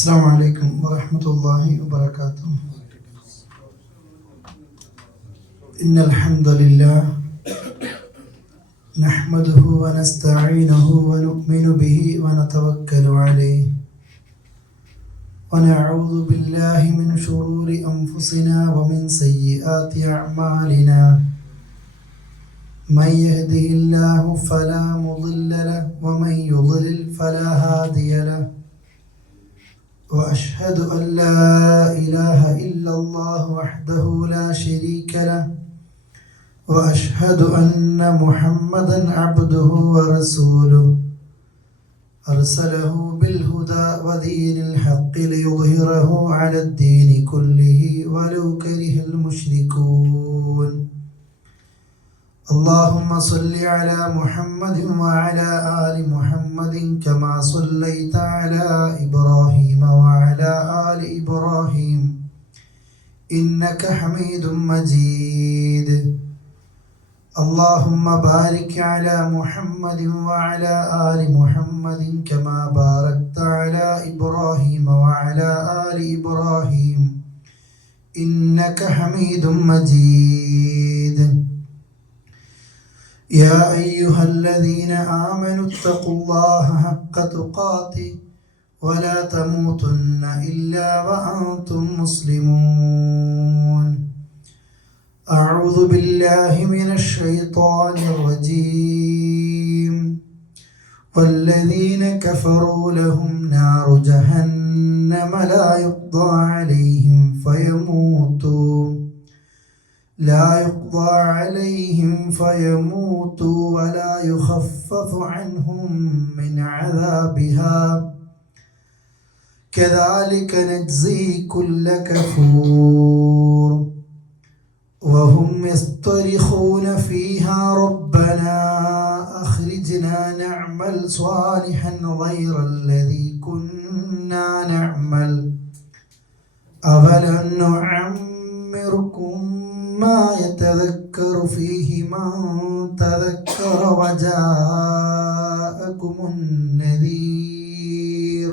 السلام عليكم ورحمة الله وبركاته. إن الحمد لله نحمده ونستعينه ونؤمن به ونتوكل عليه ونعوذ بالله من شرور أنفسنا ومن سيئات أعمالنا. من يهده الله فلا مضل له ومن يضلل فلا هادي له. وأشهد أن لا إله إلا الله وحده لا شريك له وأشهد أن محمدا عبده ورسوله أرسله بالهدى ودين الحق ليظهره على الدين كله ولو كره المشركون. اللهم صل على محمد وعلى آل محمد كما صليت على إبراهيم وعلى آل إبراهيم إنك حميد مجيد. اللهم بارك على محمد وعلى آل محمد كما باركت على إبراهيم وعلى آل إبراهيم إنك حميد مجيد. يا أيها الذين آمنوا اتقوا الله حق تقاته ولا تموتن إلا وأنتم مسلمون. أعوذ بالله من الشيطان الرجيم. والذين كفروا لهم نار جهنم لا يقضى عليهم فيموتوا ولا يخفف عنهم من عذابها كذلك نجزي كل كفور. وهم يصطرخون فيها ربنا أخرجنا نعمل صالحا غير الذي كنا نعمل أولم نعمركم ما يتذكر فيه من تذكر وجاءكم النذير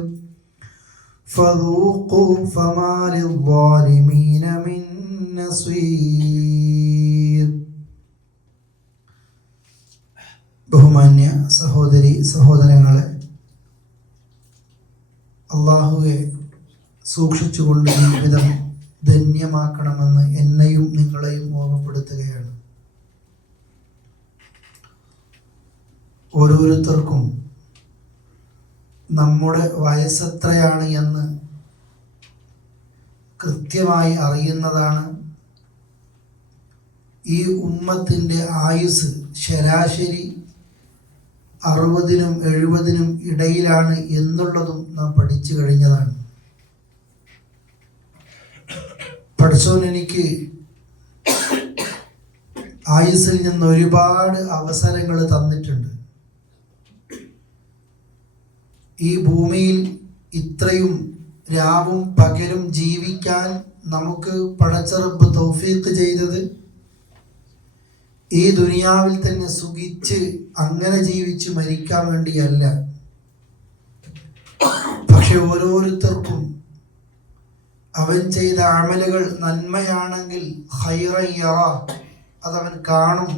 فذوقوا فما للظالمين من نصير. ബഹുമാന്യ സഹോദരി സഹോദരങ്ങളെ, അള്ളാഹുവെ സൂക്ഷിച്ചുകൊണ്ട് ജീവിതം ധന്യമാക്കണമെന്ന് എന്നെയും നിങ്ങളെയും ഓർമ്മപ്പെടുത്തുകയാണ്. ഓരോരുത്തർക്കും നമ്മുടെ വയസ്സെത്രയാണ് എന്ന് കൃത്യമായി അറിയുന്നതാണ്. ഈ ഉമ്മത്തിൻ്റെ ആയുസ് ശരാശരി 60-നും 70-നും ഇടയിലാണ് എന്നുള്ളതും നാം പഠിച്ചു കഴിഞ്ഞതാണ്. പഠിച്ചോൻ എനിക്ക് ആയുസ്സിൽ നിന്ന് ഒരുപാട് അവസരങ്ങൾ തന്നിട്ടുണ്ട്. ഈ ഭൂമിയിൽ ഇത്രയും രാവും പകലും ജീവിക്കാൻ നമുക്ക് പടച്ച റബ്ബ് തൗഫീഖ് ചെയ്തത് ഈ ദുനിയാവിൽ തന്നെ സുഖിച്ച് അങ്ങനെ ജീവിച്ച് മരിക്കാൻ വേണ്ടിയല്ല. പക്ഷെ ഓരോരുത്തർക്കും അവൻ ചെയ്ത അമലുകൾ നന്മയാണെങ്കിൽ ഖൈറൻ യറ, അതവൻ കാണും.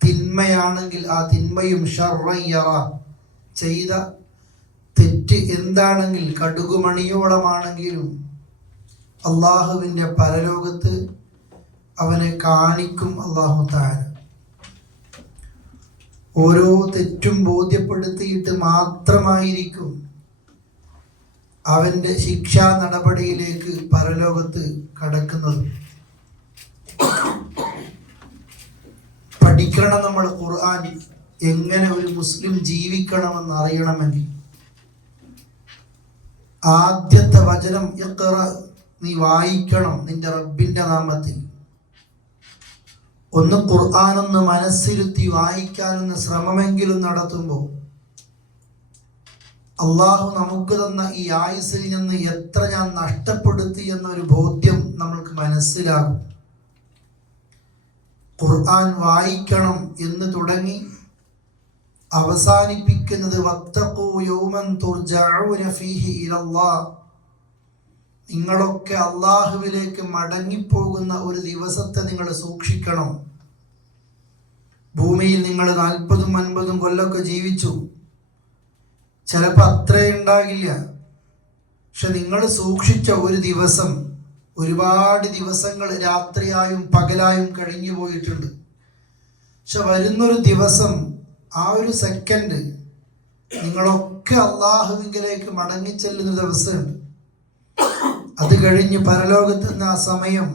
തിന്മയാണെങ്കിൽ ആ തിന്മയും ശർറൻ യറ, ചെയ്ത തെറ്റ് എന്താണെങ്കിൽ കടുകുമണിയോളമാണെങ്കിലും അള്ളാഹുവിൻ്റെ പരലോകത്ത് അവനെ കാണിക്കും അള്ളാഹു തആല. ഓരോ തെറ്റും ബോധ്യപ്പെടുത്തിയിട്ട് മാത്രമായിരിക്കും അവൻ്റെ ശിക്ഷാ നടപടിയിലേക്ക് പരലോകത്ത് കടക്കുന്നത്. പഠിക്കണം നമ്മൾ ഖുർആൻ. എങ്ങനെ ഒരു മുസ്ലിം ജീവിക്കണമെന്ന് അറിയണമെങ്കിൽ ആദ്യത്തെ വചനം ഇഖ്റ, നീ വായിക്കണം നിന്റെ റബ്ബിന്റെ നാമത്തിൽ. ഒന്ന് ഖുർആനൊന്ന് മനസ്സിരുത്തി വായിക്കാനൊന്ന് ശ്രമമെങ്കിലും നടത്തുമ്പോൾ അള്ളാഹു നമുക്ക് തന്ന ഈ ആയുസ്സിൽ നിന്ന് എത്ര ഞാൻ നഷ്ടപ്പെടുത്തി എന്നൊരു ബോധ്യം നമ്മൾക്ക് മനസ്സിലാകും. ഖുർആൻ വായിക്കണം എന്ന് തുടങ്ങി അവസാനിപ്പിക്കുന്നത് വത്തഖൂ യൗമൻ തുർജഊന ഫീഹി ഇലല്ലാഹ്, നിങ്ങളൊക്കെ അള്ളാഹുവിലേക്ക് മടങ്ങിപ്പോകുന്ന ഒരു ദിവസത്തെ നിങ്ങൾ സൂക്ഷിക്കണം. ഭൂമിയിൽ നിങ്ങൾ 40-50 കൊല്ലമൊക്കെ ജീവിച്ചു, ചിലപ്പോൾ അത്രയും ഉണ്ടാകില്ല. പക്ഷെ നിങ്ങൾ സൂക്ഷിച്ച ഒരു ദിവസം, ഒരുപാട് ദിവസങ്ങൾ രാത്രിയായും പകലായും കഴിഞ്ഞു പോയിട്ടുണ്ട്. പക്ഷെ വരുന്നൊരു ദിവസം, ആ ഒരു സെക്കൻഡ് നിങ്ങളൊക്കെ അള്ളാഹുവിലേക്ക് മടങ്ങിച്ചെല്ലുന്ന ദിവസമുണ്ട്. അത് കഴിഞ്ഞ് പരലോകത്തുന്ന ആ സമയം,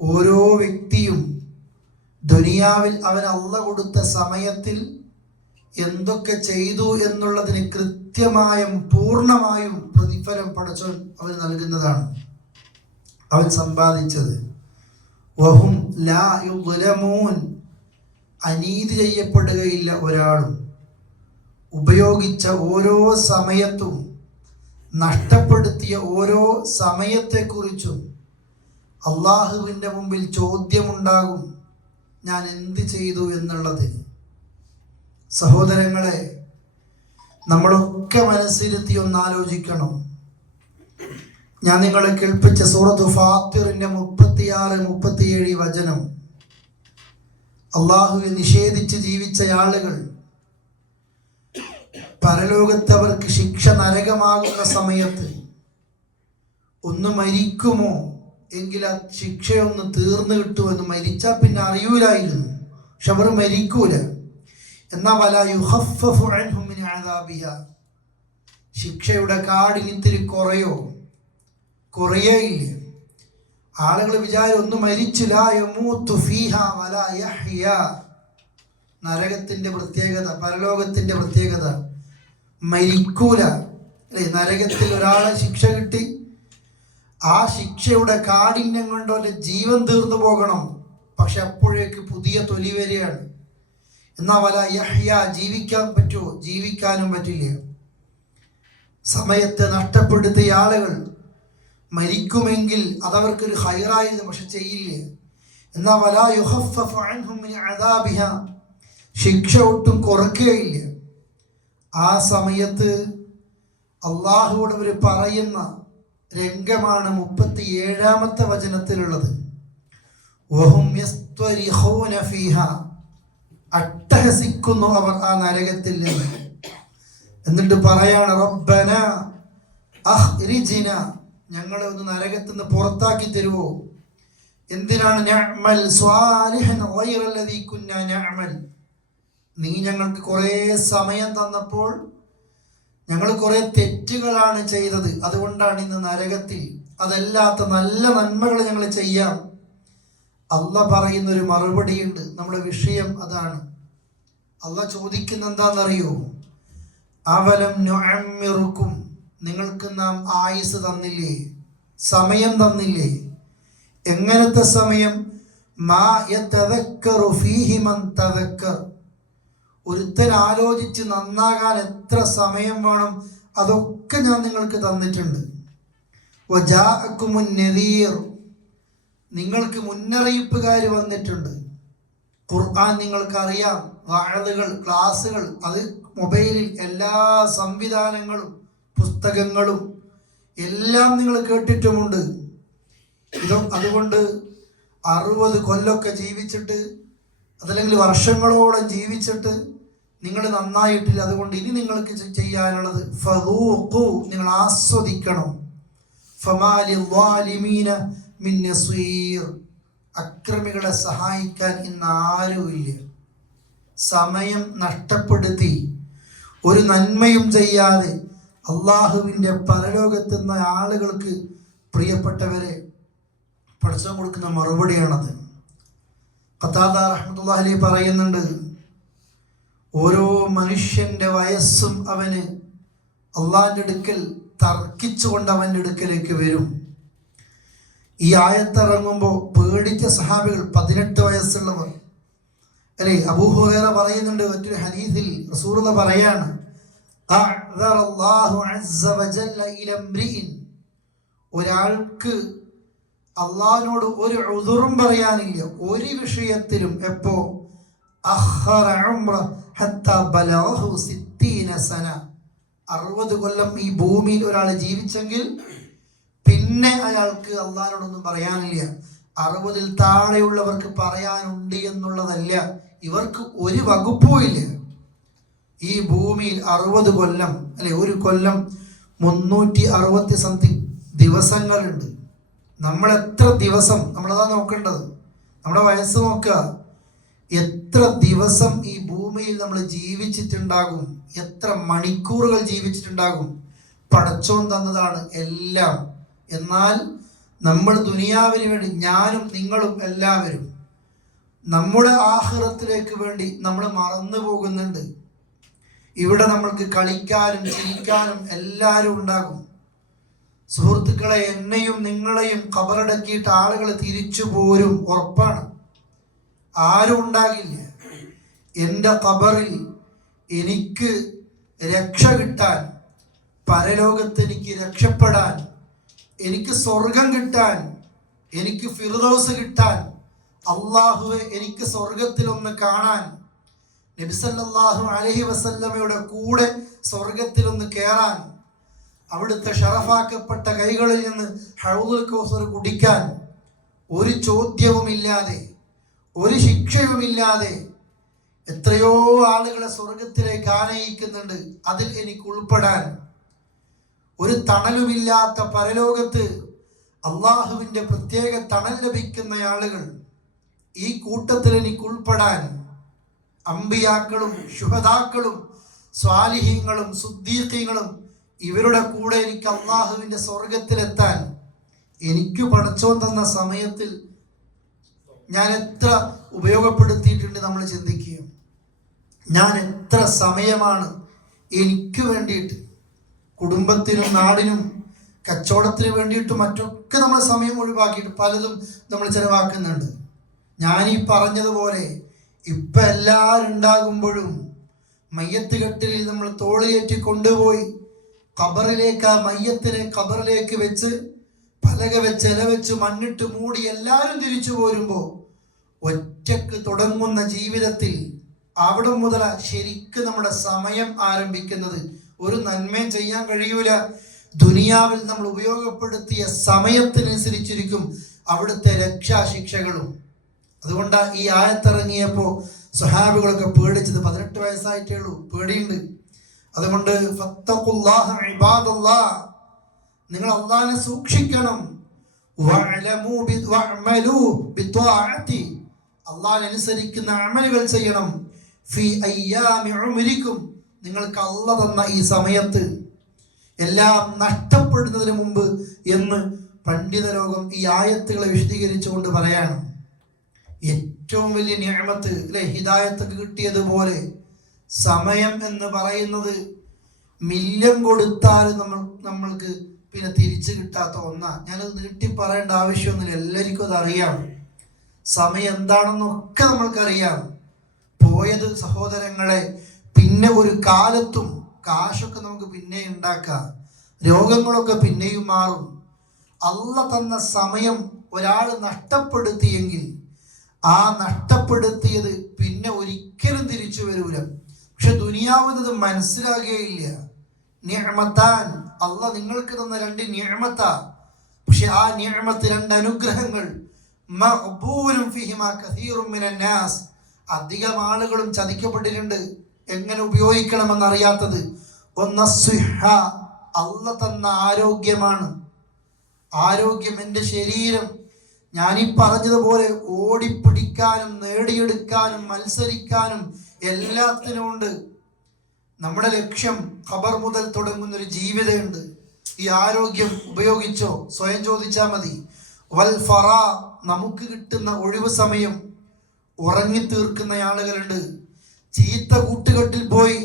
ഓരോ വ്യക്തിയും ദുനിയാവിൽ അവൻ അള്ളാഹ് കൊടുത്ത സമയത്തിൽ എന്തൊക്കെ ചെയ്തു എന്നുള്ളതിന് കൃത്യമായും പൂർണ്ണമായും പ്രതിഫലം പടച്ചോൻ അവന് നൽകുന്നതാണ്. അവൻ സമ്പാദിച്ചത്. വഹും ലാ യുദ്ലമൂൻ, അനീതി ചെയ്യപ്പെടുകയില്ല ഒരാളും. ഉപയോഗിച്ച ഓരോ സമയത്തും, നഷ്ടപ്പെടുത്തിയ ഓരോ സമയത്തെക്കുറിച്ചും അള്ളാഹുവിൻ്റെ മുമ്പിൽ ചോദ്യമുണ്ടാകും, ഞാൻ എന്ത് ചെയ്തു എന്നുള്ളതിന്. സഹോദരങ്ങളെ, നമ്മളൊക്കെ മനസ്സിരുത്തി ഒന്നാലോചിക്കണം. ഞാൻ നിങ്ങളെ കേൾപ്പിച്ച സൂറത്ത് ഫാത്തിറിന്റെ 36-37 വചനം, അള്ളാഹുവെ നിഷേധിച്ച് ജീവിച്ച ആളുകൾ പരലോകത്തവർക്ക് ശിക്ഷ നരകമാകുന്ന സമയത്ത് ഒന്ന് മരിക്കുമോ എങ്കിൽ ആ ശിക്ഷയൊന്ന് തീർന്നു കിട്ടുമെന്ന്. മരിച്ചാൽ പിന്നെ അറിയൂലായിരുന്നു, പക്ഷെ അവർ മരിക്കൂല. എന്നാ വലാ യുഖഫഫു അൻഹും മിൻ അദാബിഹ, ശിക്ഷയുടെ കാഠിന്യത്തിൽ കുറയേയില്ല. ആളുകൾ വിചാരം ഒന്ന് മരിച്ചില്ല, യമൂതു ഫീഹ വലാ യഹ്യ. നരകത്തിന്റെ പ്രത്യേകത, പരലോകത്തിന്റെ പ്രത്യേകത, മരിക്കൂല. അല്ലെ, നരകത്തിൽ ഒരാളെ ശിക്ഷ കിട്ടി, ആ ശിക്ഷയുടെ കാഠിന്യം കൊണ്ട് അവരുടെ ജീവൻ തീർന്നു പോകണം. പക്ഷെ അപ്പോഴേക്ക് പുതിയ തൊലി വരികയാണ്. എന്നാ വല യഹ്യ, ജീവിക്കാൻ പറ്റുമോ? ജീവിക്കാനും പറ്റില്ല. സമയത്തെ നഷ്ടപ്പെടുത്തിയ ആളുകൾ മരിക്കുമെങ്കിൽ അതവർക്കൊരു ഹൈറായിരുന്നു, പക്ഷെ ചെയ്യില്ല. എന്നാ വല യുഖഫഫു അൻഹും മിൻ അദാബിഹ, ശിക്ഷ ഒട്ടും കുറയ്ക്കുകയില്ല. ആ സമയത്ത് അള്ളാഹുവോട് അവർ പറയുന്ന രംഗമാണ് 37-ാമത്തെ വചനത്തിലുള്ളത്. വഹും യസ്തരിഖൂന ഫീഹ, അട്ടഹസിക്കുന്നു അവർ ആ നരകത്തിൽ നിന്ന്. എന്നിട്ട് പറയാണ്, റബ്ബന അഖ്രിജ്ന, ഞങ്ങളെ ഒന്ന് നരകത്തിൽ നിന്ന് പുറത്താക്കി തരുവോ. എന്തിനാണ്? നഅമൽ സ്വാലിഹൻ ഗൈറല്ലദീ കുന്നാ നഅമൽ, നീ ഞങ്ങൾക്ക് കുറേ സമയം തന്നപ്പോൾ ഞങ്ങൾ കുറേ തെറ്റുകളാണ് ചെയ്തത്, അതുകൊണ്ടാണ് ഇന്ന് നരകത്തിൽ. അതല്ലാത്ത നല്ല നന്മകൾ ഞങ്ങൾ ചെയ്യാം. അള്ളാഹ് പറയുന്നൊരു മറുപടിയുണ്ട്. നമ്മുടെ വിഷയം അതാണ്. അള്ളാഹ് ചോദിക്കുന്ന എന്താണെന്നറിയോ? അവലം നുഅമ്മിറുക്കും, നിങ്ങൾക്ക് നാം ആയുസ് തന്നില്ലേ, സമയം തന്നില്ലേ? എങ്ങനത്തെ സമയം? മാ യതദക്കറു ഫീഹി മൻ തദക്കർ, ഒരുത്തൻ ആലോചിച്ച് നന്നാകാൻ എത്ര സമയം വേണം, അതൊക്കെ ഞാൻ നിങ്ങൾക്ക് തന്നിട്ടുണ്ട്. വജാഅകുമുൻ നദീർ, നിങ്ങൾക്ക് മുന്നറിയിപ്പുകാർ വന്നിട്ടുണ്ട്. ഖുർആൻ നിങ്ങൾക്കറിയാം, വഅദുകൾ, ക്ലാസ്സുകൾ, അത് മൊബൈലിൽ എല്ലാ സംവിധാനങ്ങളും പുസ്തകങ്ങളും എല്ലാം നിങ്ങൾ കേട്ടിട്ടുമുണ്ട്. അതുകൊണ്ട് 60 കൊല്ലമൊക്കെ ജീവിച്ചിട്ട്, അതല്ലെങ്കിൽ വർഷങ്ങളോളം ജീവിച്ചിട്ട് നിങ്ങൾ നന്നായിട്ടില്ല. അതുകൊണ്ട് ഇനി നിങ്ങൾക്ക് ചെയ്യാനുള്ളത് ഫദൂഖു, നിങ്ങൾ ആസ്വദിക്കണം. ഫമാലിൽ ളാലിമീന മിൻ നസീർ, അക്രമികളെ സഹായിക്കാൻ ഇന്ന് ആരുമില്ല. സമയം നഷ്ടപ്പെടുത്തി ഒരു നന്മയും ചെയ്യാതെ അള്ളാഹുവിൻ്റെ പരലോകത്തുന്ന ആളുകൾക്ക് പ്രിയപ്പെട്ടവരെ പടച്ചവൻ കൊടുക്കുന്ന മറുപടിയാണത്. ഖതാദ റഹ്മത്തുള്ളാഹി അലൈഹി പറയുന്നുണ്ട്, ഓരോ മനുഷ്യന്റെ വയസ്സും അവന് അള്ളാഹിൻ്റെ അടുക്കൽ തർക്കിച്ചുകൊണ്ട് അവൻ്റെ അടുക്കലേക്ക് വരും. ഈ ആയത്തിറങ്ങുമ്പോൾ പേടിച്ച സഹാബികൾ, 18 വയസ്സുള്ളവർ അല്ലേ. അബൂ ഹുറൈറ പറയുന്നുണ്ട് മറ്റൊരു ഹദീസിൽ, റസൂലുള്ളാഹി പറയാണ്, അഅ്ദറല്ലാഹു അസ്സ വജല്ല ഇലാ ഇംറിഇൻ, ഒരാൾക്ക് അള്ളാഹിനോട് ഒരു ഉദുറും പറയാനില്ല ഒരു വിഷയത്തിലും. എപ്പോ? അഖറ ഉംറ ഹത്താ ബലഗഹു 60 60 സന, 60 കൊല്ലം ഈ ഭൂമിയിൽ ഒരാൾ ജീവിച്ചെങ്കിൽ പിന്നെ അയാൾക്ക് അള്ളാഹിനോടൊന്നും പറയാനില്ല. 60 താഴെയുള്ളവർക്ക് പറയാനുണ്ട് എന്നുള്ളതല്ല, ഇവർക്ക് ഒരു വകുപ്പും ഇല്ല. ഈ ഭൂമിയിൽ 60 കൊല്ലം, അല്ലെ, ഒരു കൊല്ലം 360 സംതിങ് ദിവസങ്ങളുണ്ട്. നമ്മൾ എത്ര ദിവസം, നമ്മളതാ നോക്കേണ്ടത്. നമ്മുടെ വയസ്സ് നോക്കുക, എത്ര ദിവസം ഈ ഭൂമിയിൽ നമ്മൾ ജീവിച്ചിട്ടുണ്ടാകും, എത്ര മണിക്കൂറുകൾ ജീവിച്ചിട്ടുണ്ടാകും. പടച്ചോൻ തന്നതാണ് എല്ലാം. എന്നാൽ നമ്മൾ ദുനിയാവിന് വേണ്ടി, ഞാനും നിങ്ങളും എല്ലാവരും നമ്മുടെ ആഖിറത്തിലേക്ക് വേണ്ടി നമ്മൾ മറന്നു പോകുന്നുണ്ട്. ഇവിടെ നമ്മൾക്ക് കളിക്കാനും ചിരിക്കാനും എല്ലാവരും ഉണ്ടാകും. സുഹൃത്തുക്കളെ, എന്നെയും നിങ്ങളെയും ഖബറടക്കിയിട്ട് ആളുകൾ തിരിച്ചു പോരും, ഉറപ്പാണ്. ആരും ഉണ്ടാകില്ല. എൻ്റെ ഖബറിൽ എനിക്ക് രക്ഷ കിട്ടാൻ, പരലോകത്ത് എനിക്ക് രക്ഷപ്പെടാൻ, എനിക്ക് സ്വർഗം കിട്ടാൻ, എനിക്ക് ഫിർദൗസ് കിട്ടാൻ, അള്ളാഹുവെ എനിക്ക് സ്വർഗത്തിൽ ഒന്ന് കാണാൻ, നബി സല്ലല്ലാഹു അലൈഹി വസല്ലമയുടെ കൂടെ സ്വർഗത്തിൽ ഒന്ന് കയറാൻ, അവിടുത്തെ ഷറഫാക്കപ്പെട്ട കൈകളിൽ നിന്ന് ഹൗദുൽ കൗസർ കുടിക്കാൻ, ഒരു ചോദ്യവുമില്ലാതെ, ഒരു ശിക്ഷയുമില്ലാതെ എത്രയോ ആളുകളെ സ്വർഗത്തിലേക്ക് ആനയിക്കുന്നുണ്ട്. അതിൽ എനിക്ക് ഉൾപ്പെടാൻ, ഒരു തണലുമില്ലാത്ത പരലോകത്ത് അള്ളാഹുവിൻ്റെ പ്രത്യേക തണൽ ലഭിക്കുന്ന ആളുകൾ, ഈ കൂട്ടത്തിൽ എനിക്ക് ഉൾപ്പെടാൻ, അമ്പിയാക്കളും ശുഹദാക്കളും സ്വാലിഹീങ്ങളും സുദ്ദീഖീങ്ങളും ഇവരുടെ കൂടെ എനിക്ക് അള്ളാഹുവിൻ്റെ സ്വർഗത്തിലെത്താൻ, എനിക്ക് പടച്ചോൻ തന്ന സമയത്തിൽ ഞാൻ എത്ര ഉപയോഗപ്പെടുത്തിയിട്ടുണ്ട് നമ്മൾ ചിന്തിക്കുക. ഞാൻ എത്ര സമയമാണ് എനിക്ക് വേണ്ടിയിട്ട്, കുടുംബത്തിനും നാടിനും കച്ചവടത്തിന് വേണ്ടിയിട്ട് മറ്റൊക്കെ നമ്മൾ സമയം ഒഴിവാക്കിയിട്ട് പലതും നമ്മൾ ചിലവാക്കുന്നുണ്ട്. ഞാനീ പറഞ്ഞതുപോലെ ഇപ്പം എല്ലാവരും ഉണ്ടാകുമ്പോഴും മയ്യത്ത് കെട്ടിലിൽ നമ്മൾ തോളിലേറ്റി കൊണ്ടുപോയി ഖബറിലേക്ക്, ആ മയ്യത്തിനെ ഖബറിലേക്ക് വെച്ച് പലക വെച്ച് ഇല വെച്ച് മണ്ണിട്ട് മൂടി എല്ലാവരും തിരിച്ചു പോരുമ്പോൾ ഒറ്റക്ക് തുടങ്ങുന്ന ജീവിതത്തിൽ അവിടെ മുതൽ ശരിക്കും നമ്മുടെ സമയം ആരംഭിക്കുന്നത്. ഒരു നന്മയും ചെയ്യാൻ കഴിയൂല. ദുനിയാവിൽ നമ്മൾ ഉപയോഗപ്പെടുത്തിയ സമയത്തിനനുസരിച്ചിരിക്കും അവിടുത്തെ രക്ഷാശിക്ഷകളും. അതുകൊണ്ടാണ് ഈ ആയത്തിറങ്ങിയപ്പോൾ സ്വഹാബികളൊക്കെ പേടിച്ചത്. 18 വയസ്സായിട്ടേ ഉള്ളൂ, പേടിയുണ്ട്. അതുകൊണ്ട് ഫത്തഖുല്ലാഹ ഇബാദല്ലാഹ്, നിങ്ങൾ അല്ലാഹുവിനെ സൂക്ഷിക്കണം. വഅലമു വഅമലു ബിത്വാഅതി, അല്ലാഹുവിനെ അനുസരിക്കുന്ന അമലുകൾ ചെയ്യണം. ഫി അയ്യാമി ഉംരിക്കും, നിങ്ങൾക്ക് അല്ലാഹ് തന്ന ഈ സമയത്ത് എല്ലാം നഷ്ടപ്പെടുന്നതിന് മുമ്പ് എന്ന് പണ്ഡിത ലോകം ഈ ആയത്തുകളെ വിശദീകരിച്ചുകൊണ്ട് പറയാണ്. ഏറ്റവും വലിയ നിഅമത്ത്, അല്ലെ, ഹിദായത്തൊക്കെ കിട്ടിയതുപോലെ സമയം എന്ന് പറയുന്നത് മില്യം കൊടുത്താലും നമ്മൾക്ക് പിന്നെ തിരിച്ചു കിട്ടാത്ത ഒന്നാ. ഞാനത് നീട്ടി പറയേണ്ട ആവശ്യമൊന്നുമില്ല, എല്ലാവർക്കും അത് അറിയാം. സമയം എന്താണെന്നൊക്കെ നമ്മൾക്കറിയാം. പോയത് സഹോദരങ്ങളെ പിന്നെ ഒരു കാലത്തും, കാശൊക്കെ നമുക്ക് പിന്നെ ഉണ്ടാക്കാം, രോഗങ്ങളൊക്കെ പിന്നെയും മാറും. അല്ലാഹ് തന്ന സമയം ഒരാൾ നഷ്ടപ്പെടുത്തിയെങ്കിൽ ആ നഷ്ടപ്പെടുത്തിയത് പിന്നെ ഒരിക്കലും തിരിച്ചു വരൂല. പക്ഷെ ദുനിയാവുന്നത് മനസ്സിലാകുകയില്ല. നിഅമത്താൻ, അല്ലാഹ് നിങ്ങൾക്ക് തന്ന 2 നിഅമത്താ. പക്ഷെ ആ നിഅമത്ത്, 2 അനുഗ്രഹങ്ങൾ, മഖ്ബൂലുൻ ഫീഹിമാ കസീറുൻ മിനൻ നാസ്, അധികം ആളുകളും ചതിക്കപ്പെട്ടിട്ടുണ്ട്. എങ്ങനെ ഉപയോഗിക്കണമെന്നറിയാത്തത്. ഒന്ന് സിഹ, അല്ലാഹ് തന്ന ആരോഗ്യമാണ്. ആരോഗ്യം, എൻ്റെ ശരീരം, ഞാനീ പറഞ്ഞതുപോലെ ഓടിപ്പിടിക്കാനും നേടിയെടുക്കാനും മത്സരിക്കാനും എല്ലാത്തിനും ഉണ്ട്. നമ്മുടെ ലക്ഷ്യം ഖബർ മുതൽ തുടങ്ങുന്നൊരു ജീവിതമുണ്ട്. ഈ ആരോഗ്യം ഉപയോഗിച്ചോ? സ്വയം ചോദിച്ചാൽ മതി. വൽ ഫറാ, നമുക്ക് കിട്ടുന്ന ഒഴിവ് സമയം ഉറങ്ങി തീർക്കുന്ന ആളുകളുണ്ട്. ചീത്ത കൂട്ടുകെട്ടിൽ പോയി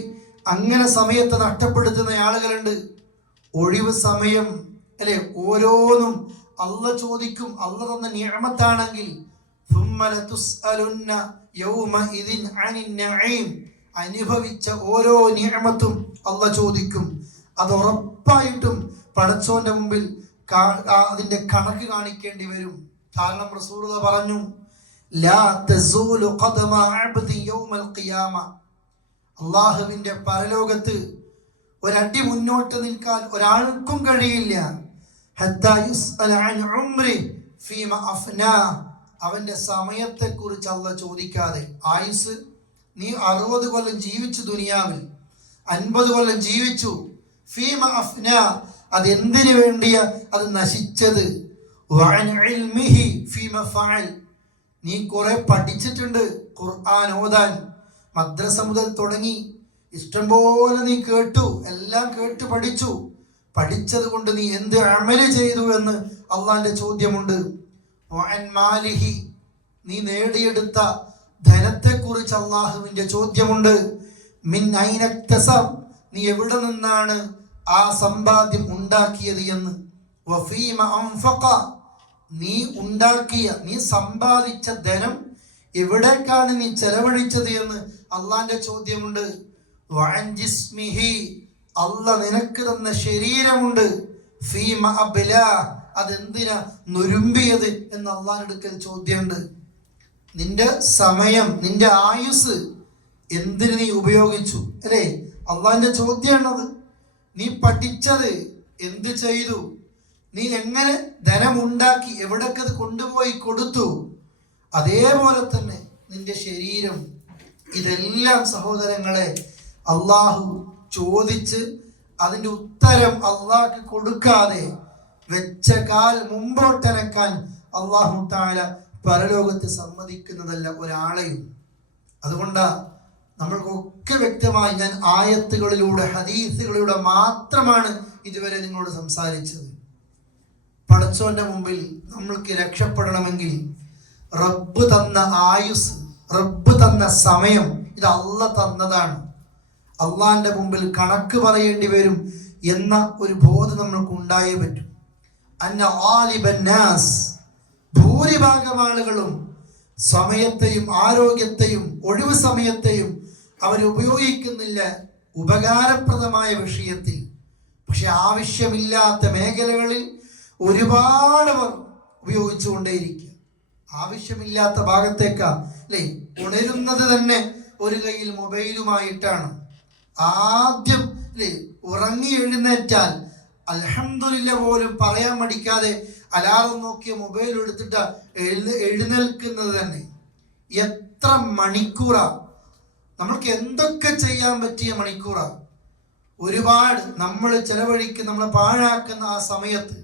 അങ്ങനെ സമയത്തെ നഷ്ടപ്പെടുത്തുന്ന ആളുകളുണ്ട്. ഒഴിവ് സമയം, അല്ലെ, ഓരോന്നും അല്ലാഹ് ചോദിക്കും. അല്ലാഹ് തന്ന നിഅമത്താണെങ്കിൽ അനുഭവിച്ച ഓരോ നിഅമത്തും അല്ലാഹ് ചോദിക്കും. അത് ഉറപ്പായിട്ടും പടച്ചോന്റെ മുമ്പിൽ അതിന്റെ കണക്ക് കാണിക്കേണ്ടി വരും. കാരണം റസൂലുള്ളാഹി പറഞ്ഞു, ലാ തസൂലു ഖദമ അബ്ദി യൗമൽ ഖിയാമ, അള്ളാഹുവിന്റെ പരലോകത്ത് ഒരടി മുന്നോട്ട് നിൽക്കാൻ ഒരാൾക്കും കഴിയില്ല. ഹത്താ യുസ്അല അൻ ഉംരി ഫീമ അഫ്നാ, അവന്റെ സമയത്തെക്കുറിച്ച് അള്ളാഹ് ചോദിക്കാതെ. ആയുസ് നീ 60 കൊല്ലം ജീവിച്ചു ദുനിയാവിൽ, 50 കൊല്ലം ജീവിച്ചു. ഫീമ അഫ്നാ, അതെന്തിനു വേണ്ടിയ അത് നശിച്ചത്. വഅൻ ഇൽമിഹി ഫീമ ഫഅൽ, നീ കുറെ പഠിച്ചിട്ടുണ്ട് ഖുർആൻ ഓതാൻ, മദ്രസ മുതൽ തുടങ്ങി ഇഷ്ടംപോലെ നീ കേട്ടു, എല്ലാം കേട്ട് പഠിച്ചു. പഠിച്ചത് കൊണ്ട് നീ എന്ത് അമല് ചെയ്തു എന്ന് അള്ളാന്റെ ചോദ്യമുണ്ട്. വഅൻ മാലിഹി, നീ നേടിയെടുത്ത ധനത്തെക്കുറിച്ച് അള്ളാഹുവിന്റെ ചോദ്യമുണ്ട്. മിൻ ഐന ഇക്തസബ്, നീ എവിടെ നിന്നാണ് ആ സമ്പാദ്യം ഉണ്ടാക്കിയത് എന്ന്. വഫീമ അൻഫഖ, നീ ഉണ്ടാക്കിയ നീ സമ്പാദിച്ച ധനം എവിടേക്കാണ് നീ ചെലവഴിച്ചത് എന്ന് അള്ളാന്റെ ചോദ്യമുണ്ട്. വഅൻ ജിസ്മിഹി, അള്ളാഹ് നിനക്ക് തന്ന ശരീരമുണ്ട്. ഫീമ അബ്ലാ, അതെന്തിനാ നുരുമ്പിയത് എന്ന് അള്ളാന്റെ അടുക്കൽ ചോദ്യമുണ്ട്. നിന്റെ സമയം, നിന്റെ ആയുസ് എന്തിന് നീ ഉപയോഗിച്ചു, അല്ലേ? അള്ളാന്റെ ചോദ്യമാണത്. നീ പഠിച്ചത് എന്ത് ചെയ്തു, നീ എങ്ങനെ ധനമുണ്ടാക്കി, എവിടേക്ക് അത് കൊണ്ടുപോയി കൊടുത്തു. അതേപോലെ തന്നെ നിന്റെ ശരീരം. ഇതെല്ലാം സഹോദരങ്ങളെ അള്ളാഹു ചോദിച്ച് അതിന്റെ ഉത്തരം അള്ളാഹ്ക്ക് കൊടുക്കാതെ വെച്ച കാൽ മുമ്പോട്ടനക്കാൻ അള്ളാഹു തആല പരലോകത്ത് സമ്മതിക്കുന്നതല്ല ഒരാളെയും. അതുകൊണ്ടാ നമ്മൾക്കൊക്കെ വ്യക്തമായി ഞാൻ ആയത്തുകളിലൂടെ ഹദീസുകളിലൂടെ മാത്രമാണ് ഇതുവരെ നിങ്ങളോട് സംസാരിച്ചത്. പടച്ചോന്റെ മുമ്പിൽ നമ്മൾക്ക് രക്ഷപ്പെടണമെങ്കിൽ റബ്ബ് തന്ന ആയുസ്, റബ്ബ് തന്ന സമയം, ഇത് അള്ളാഹ് തന്നതാണ്. അള്ളാന്റെ മുമ്പിൽ കണക്ക് പറയേണ്ടി വരും എന്ന ഒരു ബോധം നമ്മൾക്ക് ഉണ്ടായേ പറ്റും. അന്ന ആലിബന്നാസ്, ഭൂരിഭാഗം ആളുകളും സമയത്തെയും ആരോഗ്യത്തെയും ഒഴിവ് സമയത്തെയും അവരുപയോഗിക്കുന്നില്ല ഉപകാരപ്രദമായ വിഷയത്തിൽ. പക്ഷെ ആവശ്യമില്ലാത്ത മേഖലകളിൽ ഒരുപാട് അവർ ഉപയോഗിച്ചുകൊണ്ടേയിരിക്കുക. ആവശ്യമില്ലാത്ത ഭാഗത്തേക്കാ, അല്ലേ? ഉണരുന്നത് തന്നെ ഒരു കയ്യിൽ മൊബൈലുമായിട്ടാണ്. ആദ്യം, അല്ലേ, ഉറങ്ങി എഴുന്നേറ്റാൽ അൽഹംദുലില്ലാ പോലും പറയാൻ മടിക്കാതെ അലാറം നോക്കിയ മൊബൈൽ എടുത്തിട്ട് എഴുന്നേൽക്കുന്നത് തന്നെ. എത്ര മണിക്കൂറാ നമ്മൾക്ക് എന്തൊക്കെ ചെയ്യാൻ പറ്റിയ മണിക്കൂറാ. ഒരുപാട് നമ്മൾ ചെലവഴിക്കുന്ന, നമ്മൾ പാഴാക്കുന്ന ആ സമയത്ത്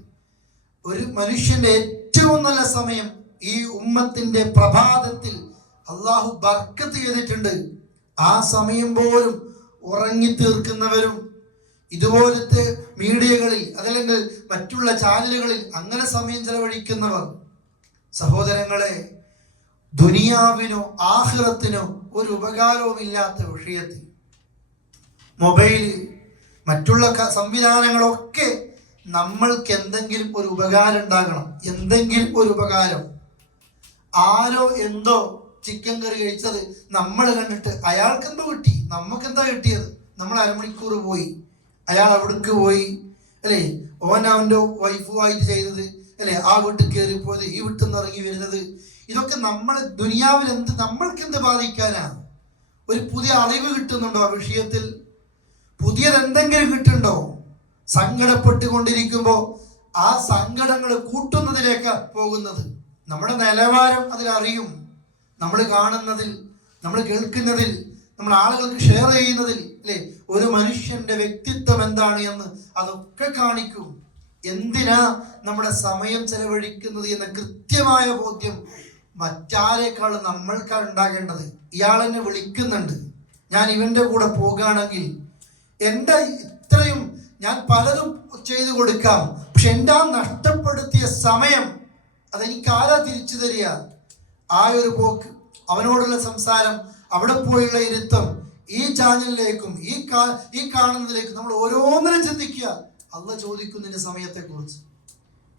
ഒരു മനുഷ്യന്റെ ഏറ്റവും നല്ല സമയം ഈ ഉമ്മത്തിന്റെ പ്രഭാതത്തിൽ അള്ളാഹു ബർക്കത്ത് ചെയ്തിട്ടുണ്ട്. ആ സമയം പോലും ഉറങ്ങി തീർക്കുന്നവരും ഇതുപോലത്തെ മീഡിയകളിൽ അതല്ലെങ്കിൽ മറ്റുള്ള ചാനലുകളിൽ അങ്ങനെ സമയം ചെലവഴിക്കുന്നവർ, സഹോദരങ്ങളെ, ദുനിയാവിനോ ആഖിറത്തിനോ ഒരു ഉപകാരവും ഇല്ലാത്ത വിഷയത്തിൽ മൊബൈല് മറ്റുള്ള സംവിധാനങ്ങളൊക്കെ നമ്മൾക്ക് എന്തെങ്കിലും ഒരു ഉപകാരം ഉണ്ടാകണം. എന്തെങ്കിലും ഒരു ഉപകാരം. ആരോ എന്തോ ചിക്കൻ കറി കഴിച്ചത് നമ്മൾ കണ്ടിട്ട് അയാൾക്ക് എന്തോ കിട്ടി, നമുക്കെന്താ കിട്ടിയത്? നമ്മൾ അരമണിക്കൂർ പോയി, അയാൾ അവിടേക്ക് പോയി, അല്ലേ? അവൻ്റെ വൈഫുമായിട്ട് ചെയ്തത്, അല്ലേ? ആ വീട്ടിൽ കയറിപ്പോയത്, ഈ വീട്ടിൽ നിന്ന് ഇറങ്ങി വരുന്നത്, ഇതൊക്കെ നമ്മൾ ദുനിയാവിൽ നമ്മൾക്ക് എന്ത് ബാധിക്കാനാ? ഒരു പുതിയ അറിവ് കിട്ടുന്നുണ്ടോ ആ വിഷയത്തിൽ? പുതിയത് എന്തെങ്കിലും കിട്ടുന്നുണ്ടോ? സങ്കടപ്പെട്ടുകൊണ്ടിരിക്കുമ്പോൾ ആ സങ്കടങ്ങൾ കൂട്ടുന്നതിലേക്ക് പോകുന്നത്. നമ്മുടെ നിലവാരം അതിലറിയും. നമ്മൾ കാണുന്നതിൽ, നമ്മൾ കേൾക്കുന്നതിൽ, നമ്മൾ ആളുകൾക്ക് ഷെയർ ചെയ്യുന്നതിൽ, അല്ലേ, ഒരു മനുഷ്യന്റെ വ്യക്തിത്വം എന്താണ് എന്ന് അതൊക്കെ കാണിക്കും. എന്തിനാ നമ്മുടെ സമയം ചെലവഴിക്കുന്നത് എന്ന കൃത്യമായ ബോധ്യം മറ്റാരേക്കാളും നമ്മൾക്കാണ് ഉണ്ടാകേണ്ടത്. ഇയാൾ എന്നെ വിളിക്കുന്നുണ്ട്, ഞാൻ ഇവന്റെ കൂടെ പോകുകയാണെങ്കിൽ എൻ്റെ ഇത്രയും ഞാൻ പലതും ചെയ്തു കൊടുക്കാം, പക്ഷെ എൻ്റെ ആ നഷ്ടപ്പെടുത്തിയ സമയം അതെനിക്ക് ആരാ തിരിച്ചു തരിക? ആ ഒരു പോക്ക്, അവനോടുള്ള സംസാരം, അവിടെ പോയുള്ള ഇരുത്തം, ഈ ചാനലിലേക്കും ഈ കാണുന്നതിലേക്കും നമ്മൾ ഓരോന്നിനും ചിന്തിക്കുക. അള്ളാഹ് ചോദിക്കുന്നതിന്റെ സമയത്തെക്കുറിച്ച്,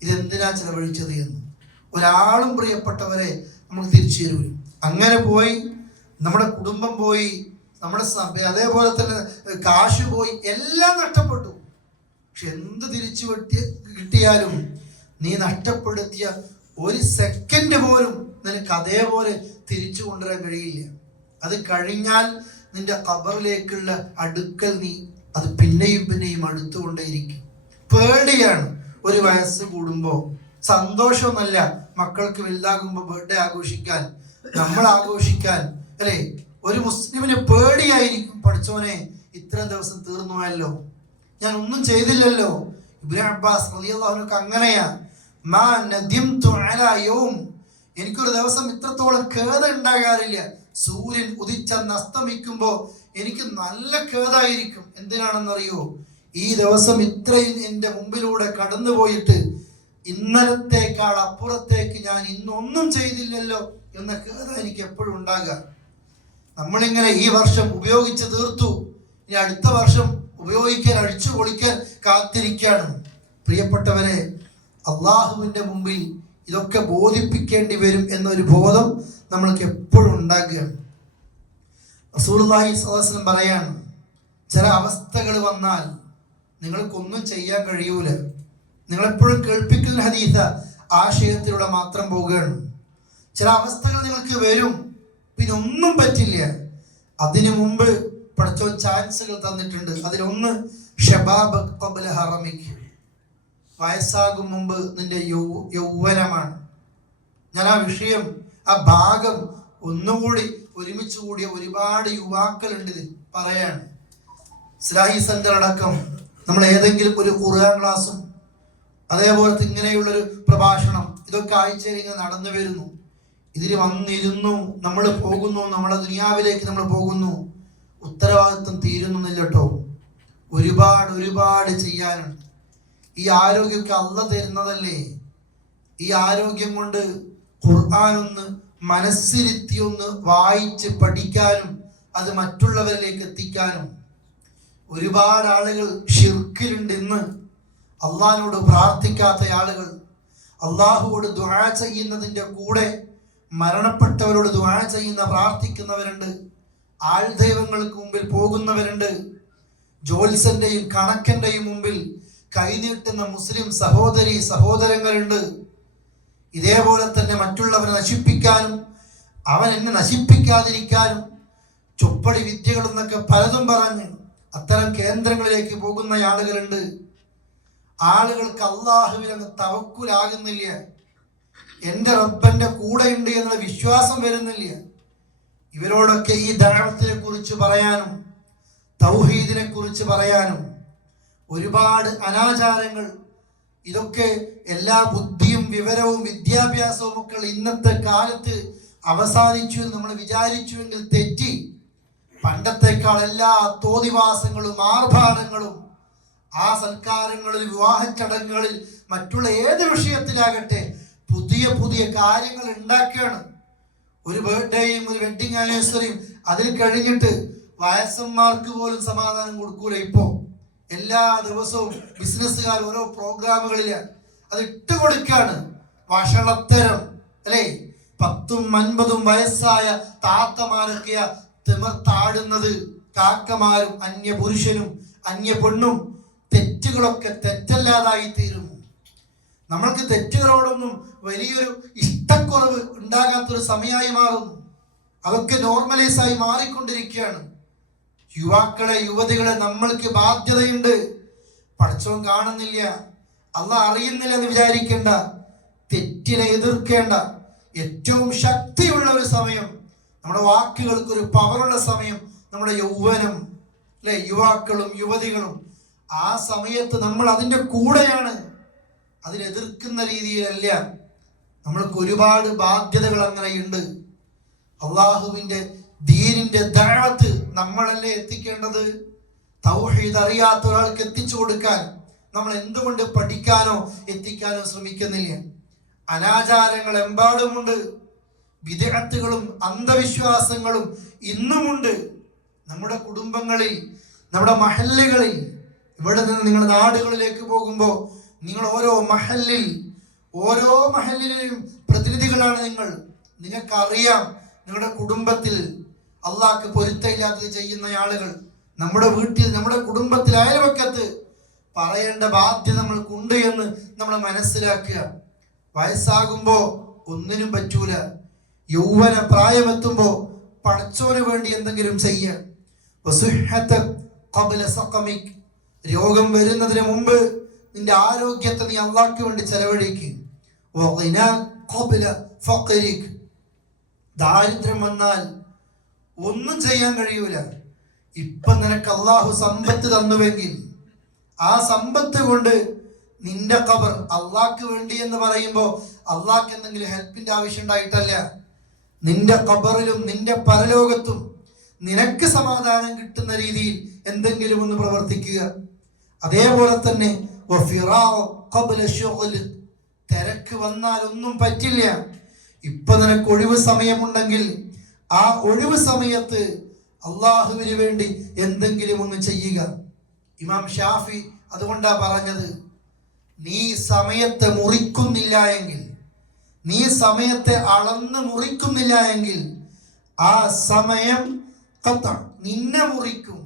ഇതെന്തിനാ ചെലവഴിച്ചത് എന്ന്. ഒരാളും പ്രിയപ്പെട്ടവരെ നമുക്ക് തിരിച്ചു തരൂല. അങ്ങനെ പോയി, നമ്മുടെ കുടുംബം പോയി, നമ്മുടെ അതേപോലെ തന്നെ കാശ് പോയി, എല്ലാം നഷ്ടപ്പെട്ടു. പക്ഷെ എന്ത് തിരിച്ചു കിട്ടിയാലും നീ നഷ്ടപ്പെടുത്തിയ ഒരു സെക്കൻഡ് പോലും നിനക്ക് അതേപോലെ തിരിച്ചു കൊണ്ടുവരാൻ കഴിയില്ല. അത് കഴിഞ്ഞാൽ നിന്റെ ഖബറിലേക്കുള്ള അടുക്കൽ നീ അത് പിന്നെയും പിന്നെയും അടുത്തുകൊണ്ടേയിരിക്കും. പേടിയാണ്. ഒരു വയസ്സ് കൂടുമ്പോൾ സന്തോഷമൊന്നല്ല മക്കൾക്ക് വലുതാകുമ്പോൾ ബർത്ത്ഡേ ആഘോഷിക്കാൻ, നമ്മൾ ആഘോഷിക്കാൻ, അല്ലേ? ഒരു മുസ്ലിമിന് പേടിയായിരിക്കും, പഠിച്ചോനെ ഇത്ര ദിവസം തീർന്നുവല്ലോ, ഞാൻ ഒന്നും ചെയ്തില്ലല്ലോ. ഇബ്നു അബ്ബാസ് റളിയല്ലാഹു അൻഹു അങ്ങനെയാ, മാ നദിംതു അലാ യൗം, എനിക്കൊരു ദിവസം ഇത്രത്തോളം ഖേദം ഉണ്ടാകാറില്ല. സൂര്യൻ ഉദിച്ചെന്ന് അസ്തമിക്കുമ്പോൾ എനിക്ക് നല്ല ഖേദായിരിക്കും. എന്തിനാണെന്നറിയോ? ഈ ദിവസം ഇത്രയും എൻ്റെ മുമ്പിലൂടെ കടന്നുപോയിട്ട് ഇന്നലത്തേക്കാൾ അപ്പുറത്തേക്ക് ഞാൻ ഇന്നൊന്നും ചെയ്തില്ലല്ലോ എന്ന ഖേദം എനിക്ക് എപ്പോഴും ഉണ്ടാകുക. നമ്മളിങ്ങനെ ഈ വർഷം ഉപയോഗിച്ച് തീർത്തു, ഇനി അടുത്ത വർഷം ഉപയോഗിക്കാൻ, അഴിച്ചു പൊളിക്കാൻ കാത്തിരിക്കുകയാണ്. പ്രിയപ്പെട്ടവരെ, അള്ളാഹുവിൻ്റെ മുമ്പിൽ ഇതൊക്കെ ബോധിപ്പിക്കേണ്ടി വരും എന്നൊരു ബോധം നമ്മൾക്ക് എപ്പോഴും ഉണ്ടാകുകയാണ്. റസൂലുള്ളാഹി സ്വല്ലല്ലാഹു അലൈഹി വസല്ലം പറയാണ്, ചില അവസ്ഥകൾ വന്നാൽ നിങ്ങൾക്കൊന്നും ചെയ്യാൻ കഴിയൂല. നിങ്ങളെപ്പോഴും കേൾപ്പിക്കുന്ന ഹദീസ ആശയത്തിലൂടെ മാത്രം പോവുകയാണ്. ചില അവസ്ഥകൾ നിങ്ങൾക്ക് വരും, പിന്നെ ഒന്നും പറ്റില്ല. അതിനു മുമ്പ് പഠിച്ചോ ചാൻസുകൾ തന്നിട്ടുണ്ട്. അതിലൊന്ന് ഷബാബ് ഖബ്ല ഹറമിക്, വയസ്സാകും മുമ്പ് നിന്റെ യൗവനമാണ്. ഞാൻ ആ വിഷയം, ആ ഭാഗം ഒന്നുകൂടി ഒരുമിച്ച് കൂടിയ ഒരുപാട് യുവാക്കളുണ്ട് ഇതിൽ പറയാണ്. ഇസ്ലാഹി സെന്റർ അടക്കം നമ്മൾ ഏതെങ്കിലും ഒരു ഖുർആൻ ക്ലാസ്സും അതേപോലത്തെ ഇങ്ങനെയുള്ളൊരു പ്രഭാഷണം ഇതൊക്കെ ആഴ്ചയിൽ ഇങ്ങനെ നടന്നു വരുന്നു. ഇതിൽ വന്നിരുന്നു, നമ്മൾ പോകുന്നു, നമ്മുടെ ദുനിയാവിലേക്ക് നമ്മൾ പോകുന്നു. ഉത്തരവാദിത്വം തീരുന്നില്ല കേട്ടോ. ഒരുപാട് ചെയ്യാനുണ്ട്. ഈ ആരോഗ്യമൊക്കെ അല്ലാഹ് തരുന്നതല്ലേ. ഈ ആരോഗ്യം കൊണ്ട് ഖുർആൻ ഒന്ന് മനസ്സിരുത്തി ഒന്ന് വായിച്ച് പഠിക്കാനും അത് മറ്റുള്ളവരിലേക്ക് എത്തിക്കാനും. ഒരുപാട് ആളുകൾ ഷിർക്കിലുണ്ട് ഇന്ന്. അള്ളാഹിനോട് പ്രാർത്ഥിക്കാത്ത ആളുകൾ, അള്ളാഹുവോട് ദുആ ചെയ്യുന്നതിൻ്റെ കൂടെ മരണപ്പെട്ടവരോട് ദുആ ചെയ്യുന്ന പ്രാർത്ഥിക്കുന്നവരുണ്ട്. ആൾദൈവങ്ങൾക്ക് മുമ്പിൽ പോകുന്നവരുണ്ട്. ജ്യോത്സ്യന്റെയും കണക്കന്റെയും മുമ്പിൽ കൈനീട്ടുന്ന മുസ്ലിം സഹോദരങ്ങളുണ്ട്. ഇതേപോലെ തന്നെ മറ്റുള്ളവരെ നശിപ്പിക്കാനും അവൻ എന്നെ നശിപ്പിക്കാതിരിക്കാനും ചൊപ്പടി വിദ്യകൾ എന്നൊക്കെ പലതും പറഞ്ഞ് അത്തരം കേന്ദ്രങ്ങളിലേക്ക് പോകുന്ന ആളുകളുണ്ട്. ആളുകൾക്ക് അള്ളാഹുവിൽ അങ്ങ് തവക്കുലാകുന്നില്ല. എൻ്റെ റബ്ബന്റെ കൂടെ ഉണ്ട് എന്നുള്ള വിശ്വാസം വരുന്നില്ല. ഇവരോടൊക്കെ ഈ ദഅവത്തിനെ കുറിച്ച് പറയാനും തൗഹീദിനെ കുറിച്ച് പറയാനും ഒരുപാട് അനാചാരങ്ങൾ, ഇതൊക്കെ എല്ലാ ബുദ്ധിയും വിവരവും വിദ്യാഭ്യാസവും ഒക്കെ ഇന്നത്തെ കാലത്ത് അവസാനിച്ചു എന്ന് നമ്മൾ വിചാരിച്ചുവെങ്കിൽ തെറ്റി. പണ്ടത്തെക്കാൾ എല്ലാ തോന്നിവാസങ്ങളും ആർഭാടങ്ങളും ആ സൽക്കാരങ്ങളിൽ, വിവാഹ ചടങ്ങുകളിൽ, മറ്റുള്ള ഏത് വിഷയത്തിലാകട്ടെ പുതിയ കാര്യങ്ങൾ ഉണ്ടാക്കുകയാണ്. ഒരു ബർത്ത്ഡേയും ഒരു വെഡിങ് ആനിവേഴ്സറിയും അതിൽ കഴിഞ്ഞിട്ട് വയസ്സന്മാർക്ക് പോലും സമാധാനം കൊടുക്കൂല. ഇപ്പോ എല്ലാ ദിവസവും ബിസിനസ്സുകാർ ഓരോ പ്രോഗ്രാമുകളിൽ അത് ഇട്ടുകൊടുക്കാണ്. വഷളത്തരം അല്ലേ? 10-50 വയസ്സായ താത്തമാരൊക്കെയാ തിമിർത്താടുന്നത്. കാക്കമാരും അന്യ പുരുഷനും അന്യ പെണ്ണും. തെറ്റുകളൊക്കെ തെറ്റല്ലാതായി തീരുന്നു. നമ്മൾക്ക് തെറ്റുകളോടൊന്നും വലിയൊരു ഇഷ്ടക്കുറവ് ഉണ്ടാകാത്തൊരു സമയമായി മാറുന്നു. അതൊക്കെ നോർമലൈസായി മാറിക്കൊണ്ടിരിക്കുകയാണ്. യുവാക്കളെ, യുവതികളെ, നമ്മൾക്ക് ബാധ്യതയുണ്ട്. പഠിച്ചവൻ കാണുന്നില്ല, അള്ളാഹ് അറിയുന്നില്ല എന്ന് വിചാരിക്കേണ്ട. തെറ്റിനെ എതിർക്കേണ്ട ഏറ്റവും ശക്തിയുള്ള ഒരു സമയം, നമ്മുടെ വാക്കുകൾക്ക് ഒരു പവറുള്ള സമയം നമ്മുടെ യൗവനം അല്ലെ? യുവാക്കളും യുവതികളും. ആ സമയത്ത് നമ്മൾ അതിൻ്റെ കൂടെയാണ്, അതിനെതിർക്കുന്ന രീതിയിലല്ല. നമ്മൾക്ക് ഒരുപാട് ബാധ്യതകൾ അങ്ങനെയുണ്ട്. അള്ളാഹുവിൻ്റെ ദീനിന്റെ ദഅവത്ത് നമ്മളല്ലേ എത്തിക്കേണ്ടത്. തൗഹീദ് അറിയാത്ത ഒരാൾക്ക് എത്തിച്ചു കൊടുക്കാൻ നമ്മൾ എന്തുകൊണ്ട് പഠിക്കാനോ എത്തിക്കാനോ ശ്രമിക്കുന്നില്ല? അനാചാരങ്ങൾ എമ്പാടുമുണ്ട്. ബിദ്അത്തുകളും അന്ധവിശ്വാസങ്ങളും ഇന്നുമുണ്ട്. നമ്മുടെ കുടുംബങ്ങളിൽ, നമ്മുടെ മഹല്ലുകളിൽ, ഇവിടെ നിന്ന് നിങ്ങൾ നാടുകളിലേക്ക് പോകുമ്പോൾ നിങ്ങൾ ഓരോ മഹല്ലിലെയും പ്രതിനിധികളാണ് നിങ്ങൾ. നിങ്ങൾക്കറിയാം നിങ്ങളുടെ കുടുംബത്തിൽ അള്ളാഹ്ക്ക് പൊരുത്തമില്ലാത്തത് ചെയ്യുന്ന ആളുകൾ. നമ്മുടെ വീട്ടിൽ, നമ്മുടെ കുടുംബത്തിൽ, അയൽവക്കത്ത് പറയേണ്ട ബാധ്യത നമ്മൾക്കുണ്ട് എന്ന് നമ്മൾ മനസ്സിലാക്കുക. വയസ്സാകുമ്പോൾ ഒന്നിനും പറ്റൂല. യൗവന പ്രായമെത്തുമ്പോൾ പടച്ചോന് വേണ്ടി എന്തെങ്കിലും ചെയ്യുക. വസുഹ്ഹതക് ഖബ്ല സഖമിക്, രോഗം വരുന്നതിന് മുമ്പ് നിന്റെ ആരോഗ്യത്തെ നീ അള്ളാഹ്ക്ക് വേണ്ടി ചെലവഴിക്ക്. വഗിനാക് ഖബ്ല ഫഖരിക്, ദാരിദ്ര്യം വന്നാൽ ഒന്നും ചെയ്യാൻ കഴിയൂല. ഇപ്പൊ നിനക്ക് അള്ളാഹു സമ്പത്ത് തന്നുവെങ്കിൽ ആ സമ്പത്ത് കൊണ്ട് നിന്റെ ഖബർ അള്ളാഹ്ക്ക് വേണ്ടി എന്ന് പറയുമ്പോൾ അള്ളാഹ്ക്ക് എന്തെങ്കിലും ഹെൽപ്പിന്റെ ആവശ്യം ഉണ്ടായിട്ടല്ല. നിന്റെ ഖബറിലും നിന്റെ പരലോകത്തും നിനക്ക് സമാധാനം കിട്ടുന്ന രീതിയിൽ എന്തെങ്കിലും ഒന്ന് പ്രവർത്തിക്കുക. അതേപോലെ തന്നെ തിരക്ക് വന്നാൽ ഒന്നും പറ്റില്ല. ഇപ്പൊ നിനക്ക് ഒഴിവ് സമയമുണ്ടെങ്കിൽ ആ ഒഴിവ് സമയത്ത് അള്ളാഹുവിന് വേണ്ടി എന്തെങ്കിലും ഒന്ന് ചെയ്യുക. ഇമാം ഷാഫി അതുകൊണ്ടാ പറഞ്ഞത്, നീ സമയത്തെ മുറിക്കുന്നില്ല എങ്കിൽ, നീ സമയത്തെ അളന്ന് മുറിക്കുന്നില്ല എങ്കിൽ ആ സമയം നിന്നെ മുറിക്കും.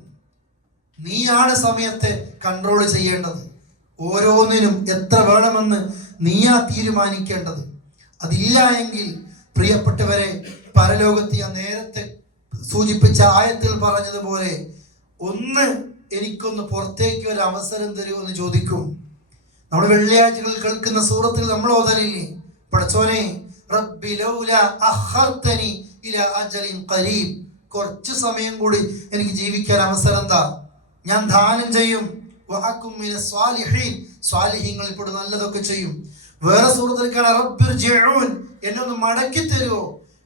നീയാണ് സമയത്തെ കൺട്രോൾ ചെയ്യേണ്ടത്. ഓരോന്നിനും എത്ര വേണമെന്ന് നീയാ തീരുമാനിക്കേണ്ടത്. അതില്ല എങ്കിൽ പ്രിയപ്പെട്ടവരെ, പരലോകത്ത് ഞാൻ നേരത്തെ സൂചിപ്പിച്ച ആയത്തിൽ പറഞ്ഞതുപോലെ ഒന്ന് എനിക്കൊന്ന് പുറത്തേക്ക് ഒരു അവസരം തരുമോ എന്ന് ചോദിക്കും. നമ്മൾ വെള്ളിയാഴ്ചകൾ കേൾക്കുന്ന സൂറത്തിൽ നമ്മൾ ഓതലില്ലേ, പടച്ചോനെ റബ്ബി ലൗല അഖർതനി ഇലാ അജലിൻ ഖരീബ്, കുറച്ച് സമയം കൂടി എനിക്ക് ജീവിക്കാൻ അവസരം താ, ഞാൻ ദാനം ചെയ്യും. വഅകും മിനസ് സ്വാലിഹീൻ, സ്വാലിഹീങ്ങളിൽ പെട്ട് നല്ലതൊക്കെ ചെയ്യും. വേറെ സൂറത്തിൽ കാണാം റബ്ബിർജിഊൻ, എന്നെ ഒന്ന് മടക്കി തരുമോ,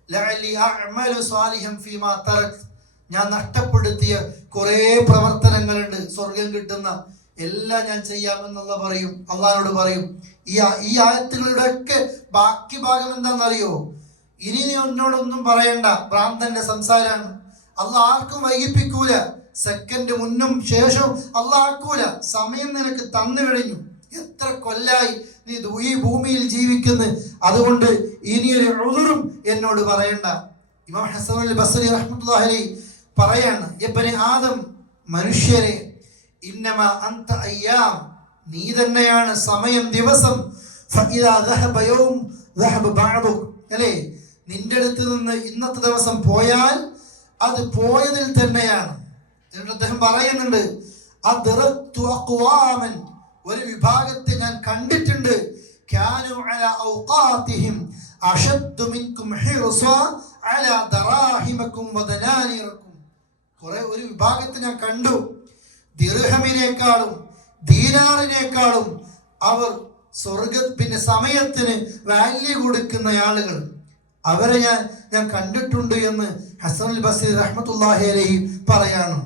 ലഅലി അഅമലു സ്വാലിഹൻ ഫീമാ തറക്, ഞാൻ നഷ്ടപ്പെടുത്തിയ കുറേ പ്രവർത്തനങ്ങളുണ്ട്, സ്വർഗം കിട്ടുന്ന എല്ലാം ഞാൻ ചെയ്യാമെന്നുള്ള പറയും, അള്ളാഹിനോട് പറയും. ഈ ആയത്തുകളുടെ ഒക്കെ ബാക്കി ഭാഗം എന്താണെന്നറിയോ? ഇനി നീ എന്നോടൊന്നും പറയണ്ട, ഭ്രാന്തന്റെ സംസാരമാണ്. അള്ളാഹ് ആർക്കും വൈകിപ്പിക്കൂല, സെക്കൻഡ് മുന്നും ശേഷവും അള്ളാഹ് ആക്കൂല. സമയം നിനക്ക് തന്നു കഴിഞ്ഞു. എത്ര കൊല്ലായി നീ ഈ ഭൂമിയിൽ ജീവിക്കുന്നു, അതുകൊണ്ട് ഇനിയൊരു ഉദുറും എന്നോട് പറയണ്ട. ഇമാം ഹസൻ അൽ ബസ്രി റഹ്മത്തുള്ളാഹി അലൈഹി പറയാണ്, ഇബ്നെ ആദം, മനുഷ്യരെ, ഇന്നമാ അൻത അയ്യാം, നീ തന്നെയാണ് സമയം, ദിവസം. ഫഇദാ ദഹബ യൗം ദഹബ ബഅദുക്, അല്ലേ, നിന്റെ അടുത്ത് നിന്ന് ഇന്നത്തെ ദിവസം പോയാൽ അത് പോയതിൽ തന്നെയാണ്. എന്നിട്ട് അദ്ദേഹം പറയുന്നുണ്ട്, അദ്റക്തു അഖ്വാമൻ, ഒരു വിഭാഗത്തെ ഞാൻ കണ്ടിട്ടുണ്ട്, കാനു അലാ ഔഖാതിഹിം അശദ്ദു മിൻകും ഹിർസാ അലാ ദറാഹിമകും വദനാനിറകും. ഒരു വിഭാഗത്തെ ഞാൻ കണ്ടു, ദിർഹമിനേക്കാളും ദീനാറിനേക്കാളും അവർ പിന്നെ സമയത്തിന് വാല്യൂ കൊടുക്കുന്ന ആളുകൾ, അവരെ ഞാൻ കണ്ടിട്ടുണ്ട് എന്ന് ഹസൻ അൽ ബസ്രി റഹ്മത്തുള്ളാഹി അലൈഹി പറയാണ്.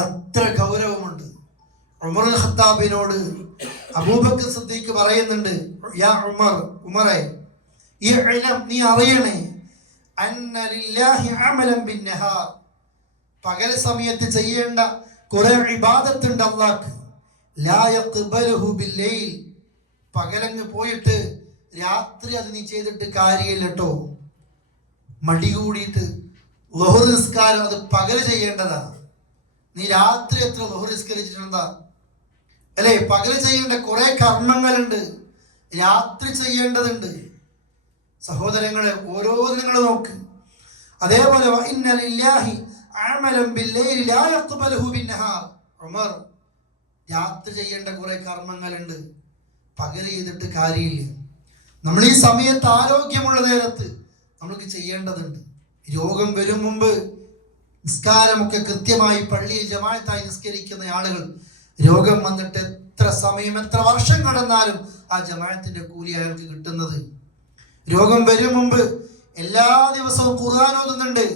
അത്ര ഗൗരവമുണ്ട്. ഉമർ അൽ ഖത്താബിനോട് അബൂബക്കർ സിദ്ദീഖ് പറയുന്നുണ്ട്, യാ ഉമർ, ഉമറേ, ഇഅ്ലം, നീ അറിയണേ, അന്ന ലില്ലാഹി അമലൻ ബിന്നഹാർ, പകൽ സമയത്ത് ചെയ്യേണ്ട കുറെ ഇബാദത്തുണ്ട് അല്ലാഹ്ക്ക്. ലാ യഖ്ബലുഹു ബില്ലൈൽ, പകലങ്ങ് പോയിട്ട് രാത്രി അത് നീ ചെയ്തിട്ട് കാര്യമില്ല കേട്ടോ. മടി കൂടിയിട്ട് ളുഹർ നിസ്കാരം അത് പകല് ചെയ്യേണ്ടതാ. നീ രാത്രി എത്ര ളുഹർ നിസ്കരിച്ചിട്ടുണ്ടാ, അല്ലേ? പകല് ചെയ്യേണ്ട കുറെ കർമ്മങ്ങളുണ്ട്, രാത്രി ചെയ്യേണ്ടതുണ്ട്. സഹോദരങ്ങളെ, ഓരോ നിങ്ങൾ നോക്ക്. അതേപോലെ ഇന്ന ലില്ലാഹി അമലൻ ബില്ലൈൽ ലാ യഖ്ബലുഹു ബിന്നഹാർ, ഉമർ, രാത്രി ചെയ്യേണ്ട കുറെ കർമ്മങ്ങളുണ്ട്, പകല് ചെയ്തിട്ട് കാര്യമില്ല. നമ്മൾ ഈ സമയത്ത് ആരോഗ്യമുള്ള നേരത്ത് നമ്മൾക്ക് ചെയ്യേണ്ടതുണ്ട്. രോഗം വരും മുമ്പ് നിസ്കാരമൊക്കെ കൃത്യമായി പള്ളിയിൽ ജമാഅത്തായി നിസ്കരിക്കുന്ന ആളുകൾ, രോഗം വന്നിട്ട് എത്ര സമയം എത്ര വർഷം കടന്നാലും ആ ജമാഅത്തിന്റെ കൂലി അയാൾക്ക് കിട്ടുന്നത്. രോഗം വരും മുമ്പ് എല്ലാ ദിവസവും ഖുർആൻ ഓതുന്നുണ്ട്,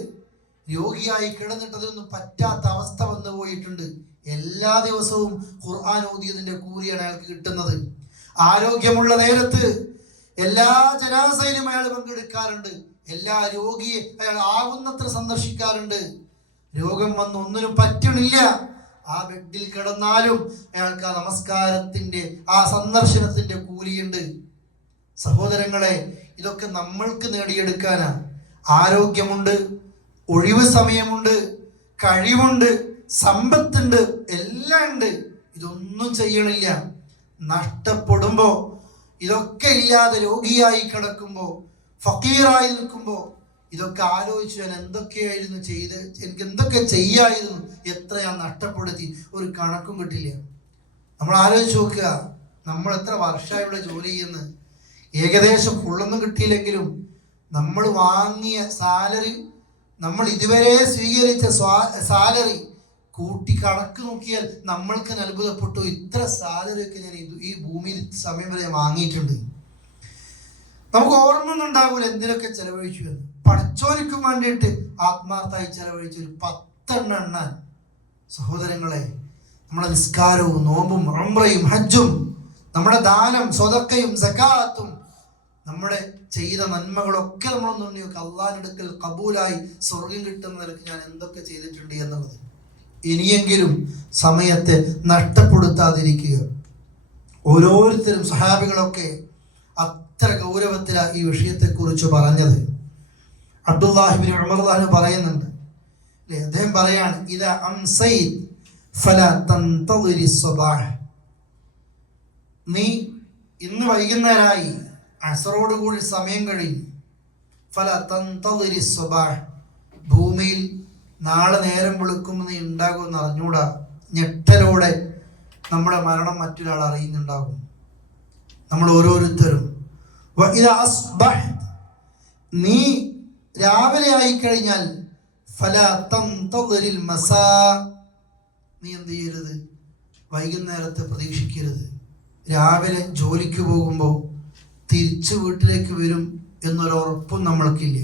രോഗിയായി കിടന്നിട്ട് അതൊന്നും പറ്റാത്ത അവസ്ഥ വന്നു പോയിട്ടുണ്ട്, എല്ലാ ദിവസവും ഖുർആൻ ഓതിയതിന്റെ കൂലിയാണ് അയാൾക്ക് കിട്ടുന്നത്. ആരോഗ്യമുള്ള നേരത്ത് എല്ലാ ജനാസയിലും അയാൾ പങ്കെടുക്കാറുണ്ട്, എല്ലാ രോഗിയെ അയാൾ ആവുന്നത്ര സന്ദർശിക്കാറുണ്ട്. രോഗം വന്ന് ഒന്നിനും പറ്റണില്ല, ആ ബെഡിൽ കിടന്നാലും അയാൾക്ക് ആ നമസ്കാരത്തിന്റെ ആ സന്ദർശനത്തിന്റെ കൂലിയുണ്ട്. സഹോദരങ്ങളെ, ഇതൊക്കെ നമ്മൾക്ക് നേടിയെടുക്കാനാ. ആരോഗ്യമുണ്ട്, ഒഴിവ് സമയമുണ്ട്, കഴിവുണ്ട്, സമ്പത്തുണ്ട്, എല്ലാം ഉണ്ട്. ഇതൊന്നും ചെയ്യണില്ല. നഷ്ടപ്പെടുമ്പോ, ഇതൊക്കെ ഇല്ലാതെ രോഗിയായി കിടക്കുമ്പോ, ഫക്കീറായി നിൽക്കുമ്പോ ഇതൊക്കെ ആലോചിച്ച് ഞാൻ എന്തൊക്കെയായിരുന്നു ചെയ്ത്, എനിക്ക് എന്തൊക്കെ ചെയ്യായിരുന്നു, എത്ര ഞാൻ നഷ്ടപ്പെടുത്തി, ഒരു കണക്കും കിട്ടില്ല. നമ്മൾ ആലോചിച്ച് നോക്കുക, നമ്മൾ എത്ര വർഷമായി ഇവിടെ ജോലി ചെയ്യുന്നു. ഏകദേശം ഫുള്ളൊന്നും കിട്ടിയില്ലെങ്കിലും നമ്മൾ വാങ്ങിയ സാലറി, നമ്മൾ ഇതുവരെ സ്വീകരിച്ച സാലറി കൂട്ടി കണക്ക് നോക്കിയാൽ നമ്മൾക്ക് അത്ഭുതപ്പെട്ടു. ഇത്ര സാലറിയൊക്കെ ഞാൻ ഈ ഭൂമിയിൽ സമയം വരെ വാങ്ങിയിട്ടുണ്ട്. നമുക്ക് ഓർമ്മ ഒന്നും ഉണ്ടാകൂല എന്തിനൊക്കെ ചെലവഴിച്ചു എന്ന്. പടച്ചോനിക്കും വേണ്ടിയിട്ട് ആത്മാർത്ഥമായി ചെലവഴിച്ച ഒരു 10 എണ്ണാൻ സഹോദരങ്ങളെ, നമ്മുടെ നിസ്കാരവും നോമ്പും ഉംറയും ഹജ്ജും, നമ്മുടെ ദാനം സ്വതക്കയും സകാത്തും, നമ്മുടെ ചെയ്ത നന്മകളൊക്കെ നമ്മളൊന്നും നോക്കി അള്ളാഹിന്റെ അടുക്കൽ കബൂലായി സ്വർഗം കിട്ടുന്ന നിലക്ക് ഞാൻ എന്തൊക്കെ ചെയ്തിട്ടുണ്ട് എന്നുള്ളത്. ഇനിയെങ്കിലും സമയത്തെ നഷ്ടപ്പെടുത്താതിരിക്കുക. ഓരോരുത്തരും സഹാബികളൊക്കെ അത്ര ഗൗരവത്തിലാണ് ഈ വിഷയത്തെക്കുറിച്ച് പറഞ്ഞത്. അബ്ദുല്ലാഹി ഇബ്നു ഉമർ റളിയല്ലാഹു പറയുന്നുണ്ട്, അല്ലേ, അദ്ദേഹം പറയാണ്, ഇദാ അംസൈത് ഫലാ തൻതളിരി സ്വബാഹ്. നീ ഇന്ന് വൈകുന്നേരമായി, അസറോട് കൂടി സമയം കഴിഞ്ഞു, ഫലാ തൻതളിരി സ്വബാഹ്, ഭൂമിയിൽ നാളെ നേരം വെളുക്കുമ്പോൾ നീ ഉണ്ടാകുമെന്ന് അറിഞ്ഞൂടാ. ഞെട്ടലോടെ നമ്മുടെ മരണം മറ്റൊരാൾ അറിയുന്നുണ്ടാകും. നമ്മൾ ഓരോരുത്തരും നീ രാവിലെ ആയിക്കഴിഞ്ഞാൽ നീ എന്ത് ചെയ്യരുത്, വൈകുന്നേരത്തെ പ്രതീക്ഷിക്കരുത്. രാവിലെ ജോലിക്ക് പോകുമ്പോൾ തിരിച്ചു വീട്ടിലേക്ക് വരും എന്നൊരുറപ്പും നമ്മൾക്കില്ല.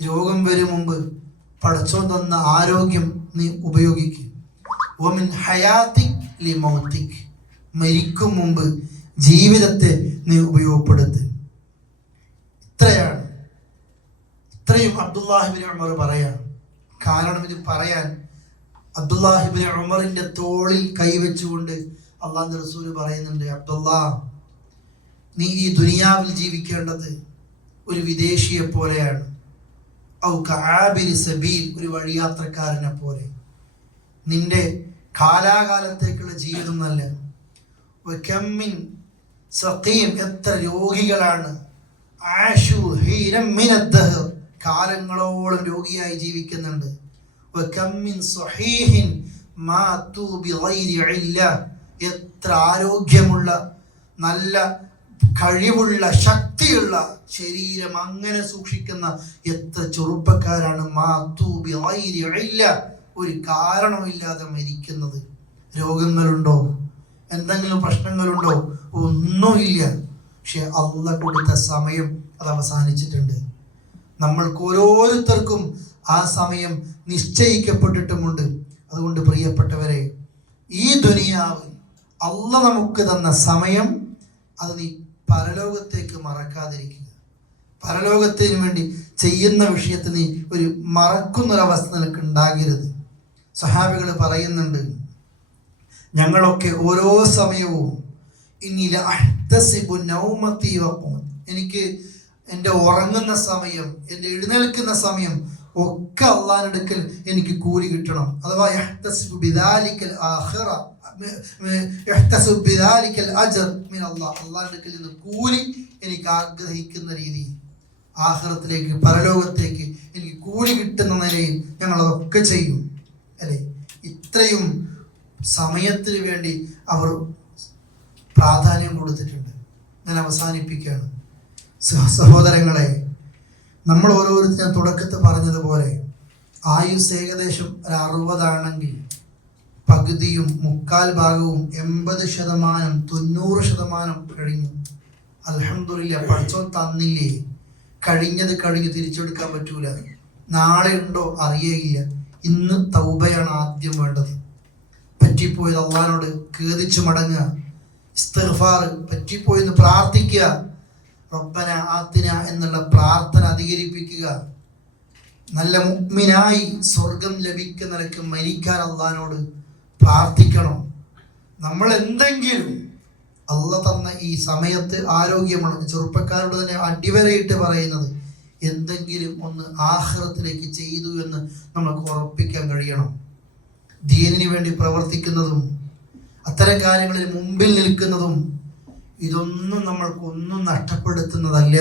രോഗം വരും മുമ്പ് പടച്ചോൻ തന്ന ആരോഗ്യം നീ ഉപയോഗിക്കും. മരിക്കും മുമ്പ് ജീവിതത്തെ നീ ഉപയോഗപ്പെടുത്ത്. ഇത്രയും അബ്ദുല്ലാഹി ഇബ്നു ഉമർ പറയാണ്. കാരണം ഇത് പറയാൻ അബ്ദുല്ലാഹി ഇബ്നു ഉമറിന്റെ തോളിൽ കൈവച്ചുകൊണ്ട് അള്ളാഹുവിന്റെ റസൂൽ പറയുന്നുണ്ട്, അബ്ദുല്ലാ, നീ ഈ ദുനിയാവിൽ ജീവിക്കേണ്ടത് ഒരു വിദേശിയെ പോലെയാണ്. ഔ കആബിരി സബീൽ, ഒരു വഴിയാത്രക്കാരനെ പോലെ. നിന്റെ കാലാകാലത്തേക്കുള്ള ജീവിതം നല്ല. വകമ്മിൻ സഖീം, എത്ര രോഗികളാണ്. ആശു ഹീരം മിനദ്ദഹർ, കാലങ്ങളോളം രോഗിയായി ജീവിക്കുന്നുണ്ട്. വകമ്മിൻ സ്വഹീഹിൻ മാതു ബിഗൈരി ഇല്ല, എത്ര ആരോഗ്യമുള്ള, നല്ല കഴിവുള്ള, ശക്തിയുള്ള ശരീരം അങ്ങനെ സൂക്ഷിക്കുന്ന എത്ര ചെറുപ്പക്കാരാണ് മാതു ബിഗൈരി ഇല്ല, ഒരു കാരണമില്ലാതെ മരിക്കുന്നത്. രോഗങ്ങളുണ്ടോ, എന്തെങ്കിലും പ്രശ്നങ്ങളുണ്ടോ? ഒന്നുമില്ല. പക്ഷെ അള്ളാഹ് കൊടുത്ത സമയം അത് അവസാനിച്ചിട്ടുണ്ട്. നമ്മൾക്ക് ഓരോരുത്തർക്കും ആ സമയം നിശ്ചയിക്കപ്പെട്ടിട്ടുമുണ്ട്. അതുകൊണ്ട് പ്രിയപ്പെട്ടവരെ, ഈ ദുനിയാവ് അള്ളാഹ് നമുക്ക് തന്ന സമയം, അത് നീ പരലോകത്തേക്ക് മറക്കാതിരിക്കുക. പരലോകത്തിന് വേണ്ടി ചെയ്യുന്ന വിഷയത്തിൽ നീ ഒരു മറക്കുന്നൊരവസ്ഥ നിനക്ക് ഉണ്ടാകരുത്. സഹാബികൾ പറയുന്നുണ്ട്, ഞങ്ങളൊക്കെ ഓരോ സമയവും എനിക്ക് എൻ്റെ ഉറങ്ങുന്ന സമയം, എൻ്റെ എഴുന്നേൽക്കുന്ന സമയം ഒക്കെ അള്ളാഹിന്റെ അടുക്കൽ എനിക്ക് കൂലി കിട്ടണം. അഥവാ അള്ളാഹിന്റെ അടുക്കൽ നിന്ന് കൂലി എനിക്ക് ആഗ്രഹിക്കുന്ന രീതിയിൽ, ആഖിറത്തിലേക്ക്, പരലോകത്തേക്ക് എനിക്ക് കൂലി കിട്ടുന്ന നിലയിൽ ഞങ്ങൾ അതൊക്കെ ചെയ്യും. അല്ലെ, ഇത്രയും സമയത്തിന് വേണ്ടി അവർ പ്രാധാന്യം കൊടുത്തിട്ടുണ്ട്. ഞാൻ അവസാനിപ്പിക്കുകയാണ്. സഹോദരങ്ങളെ, നമ്മൾ ഓരോരുത്തരും തുടക്കത്തിൽ പറഞ്ഞതുപോലെ ആയുസ് ഏകദേശം 60 ആണെങ്കിൽ പകുതിയും 3/4 ഭാഗവും 80%, 90% കഴിഞ്ഞു. അൽഹംദുലില്ലാ, പഠിച്ചോൻ തന്നില്ലേ, കഴിഞ്ഞത് കഴിഞ്ഞു, തിരിച്ചെടുക്കാൻ പറ്റൂല. നാളെ ഉണ്ടോ അറിയേയില്ല. ഇന്ന് തൗബയാണ് ആദ്യം വേണ്ടത്. പറ്റിപ്പോയത് അള്ളാഹിനോട് ഖേദിച്ചു മടങ്ങുക, ഇസ്തിഗ്ഫാർ, പറ്റിപ്പോയെന്ന് പ്രാർത്ഥിക്കുക, റബ്ബന ആതിന എന്നുള്ള പ്രാർത്ഥന അധികരിപ്പിക്കുക. നല്ല മുഅ്മിനായി സ്വർഗം ലഭിക്കുന്ന നിലക്ക് മരിക്കാൻ അള്ളാഹിനോട് പ്രാർത്ഥിക്കണം. നമ്മൾ എന്തെങ്കിലും അള്ളാഹ് തന്ന ഈ സമയത്ത് ആരോഗ്യമാണ്, ചെറുപ്പക്കാരോട് തന്നെ അടിവരയിട്ട് പറയുന്നത്, എന്തെങ്കിലും ഒന്ന് ആഖിറത്തിലേക്ക് ചെയ്തു എന്ന് നമുക്ക് ഉറപ്പിക്കാൻ കഴിയണം. ദീനിന് വേണ്ടി പ്രവർത്തിക്കുന്നതും അത്തരം കാര്യങ്ങളിൽ മുമ്പിൽ നിൽക്കുന്നതും ഇതൊന്നും നമ്മൾക്കൊന്നും നഷ്ടപ്പെടുത്തുന്നതല്ല.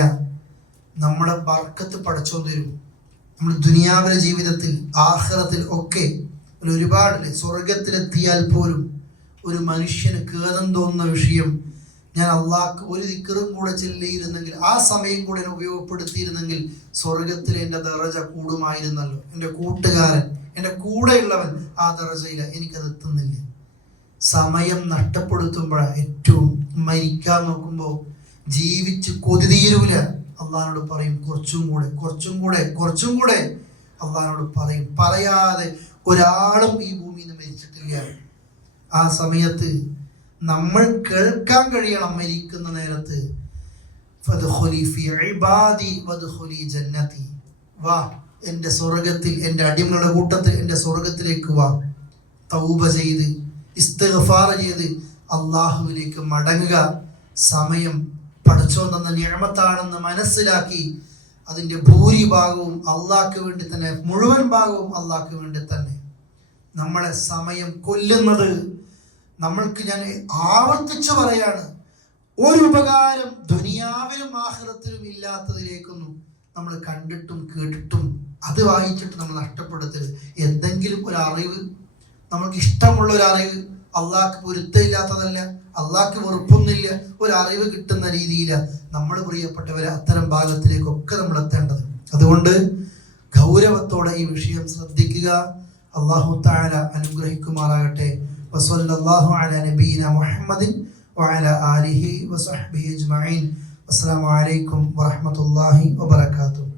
നമ്മുടെ ബർക്കത്ത് പടച്ചോൻ തരും. നമ്മൾ ദുനിയാവിലെ ജീവിതത്തിൽ ആഖിറത്തിൽ ഒക്കെ ഒരുപാട് സ്വർഗത്തിലെത്തിയാൽ പോലും ഒരു മനുഷ്യന് ഖേദം തോന്നുന്ന വിഷയം, ഞാൻ അള്ളാഹ്ക്ക് ഒരു ദിക്റും കൂടെ ചെല്ലിയിരുന്നെങ്കിൽ, ആ സമയം കൂടെ എന്നെ ഉപയോഗപ്പെടുത്തിയിരുന്നെങ്കിൽ സ്വർഗത്തിലെ എൻ്റെ ദറജ കൂടുമായിരുന്നല്ലോ. എൻ്റെ കൂട്ടുകാരൻ, എൻ്റെ കൂടെയുള്ളവൻ ആ ദറജയില്ല, എനിക്കത് എത്തുന്നില്ല. സമയം നഷ്ടപ്പെടുത്തുമ്പോഴാണ് ഏറ്റവും മരിക്കാൻ നോക്കുമ്പോൾ ജീവിച്ച് കൊതി തീരൂല. അള്ളാഹിനോട് പറയും കുറച്ചും കൂടെ, കുറച്ചും കൂടെ, കുറച്ചും കൂടെ. അള്ളാഹിനോട് പറയും. പറയാതെ ഒരാളും ഈ ഭൂമിയിൽ നിന്ന് മരിച്ചിട്ടില്ല. ആ സമയത്ത് നമ്മൾ കേൾക്കാൻ കഴിയണം മരിക്കുന്ന നേരത്ത്, ഫദ്ഖുലി ഫീ ഇബാദി വദ്ഖുലി ജന്നതി, വാ എൻ്റെ സ്വർഗത്തിൽ, എൻ്റെ അടിമകളുടെ കൂട്ടത്തിൽ എൻ്റെ സ്വർഗത്തിലേക്ക് വാ. തൗബ ചെയ്ത് ഇസ്തിഗ്ഫാർ ചെയ്ത് അള്ളാഹുവിലേക്ക് മടങ്ങുക. സമയം പടച്ചോൻ തന്ന നിഅമത്താണെന്ന് മനസ്സിലാക്കി അതിൻ്റെ ഭൂരിഭാഗവും അള്ളാഹ്ക്ക് വേണ്ടി തന്നെ, മുഴുവൻ ഭാഗവും അള്ളാഹ്ക്ക് വേണ്ടി തന്നെ. നമ്മളെ സമയം കൊല്ലുന്നത്, നമ്മൾക്ക് ഞാൻ ആവർത്തിച്ചു പറയാണ്, ഒരു ഉപകാരം ദുനിയാവിലും ആഖിറത്തിലും ഇല്ലാത്തതിലേക്കൊന്നും നമ്മൾ കണ്ടിട്ടും കേട്ടിട്ടും അത് വായിച്ചിട്ട് നമ്മൾ നഷ്ടപ്പെടുത്തരുത്. എന്തെങ്കിലും ഒരു അറിവ്, നമ്മൾക്ക് ഇഷ്ടമുള്ള ഒരു അറിവ്, അള്ളാഹ്ക്ക് പൊരുത്തമില്ലാത്തതല്ല, അള്ളാഹ്ക്ക് വെറുപ്പൊന്നുമില്ല, ഒരു അറിവ് കിട്ടുന്ന രീതിയിലാണ് നമ്മൾ പ്രിയപ്പെട്ടവരെ അത്തരം ഭാഗത്തിലേക്കൊക്കെ നമ്മൾ എത്തേണ്ടത്. അതുകൊണ്ട് ഗൗരവത്തോടെ ഈ വിഷയം ശ്രദ്ധിക്കുക. അല്ലാഹു തആല അനുഗ്രഹിക്കുമാറാകട്ടെ. വസല്ലല്ലാഹു അലാ നബിയിന മുഹമ്മദിൻ വഅലാ ആലിഹി വസഹ്ബിഹി അജ്മഈൻ. അസ്സലാമു അലൈക്കും വറഹ്മത്തുള്ളാഹി വബറകാതുഹു.